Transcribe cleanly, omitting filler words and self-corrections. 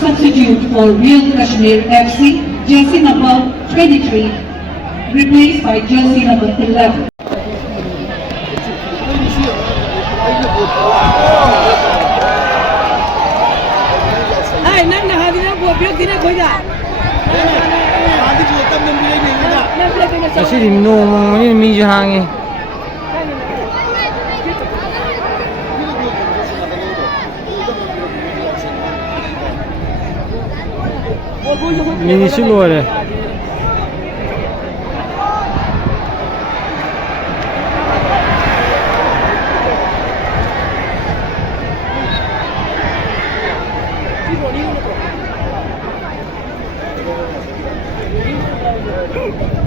Substitute for Real Kashmir FC, jersey number 23, replaced by jersey number 11. Kasi dinong mga medyo hangin. Mini sulore. Thank you.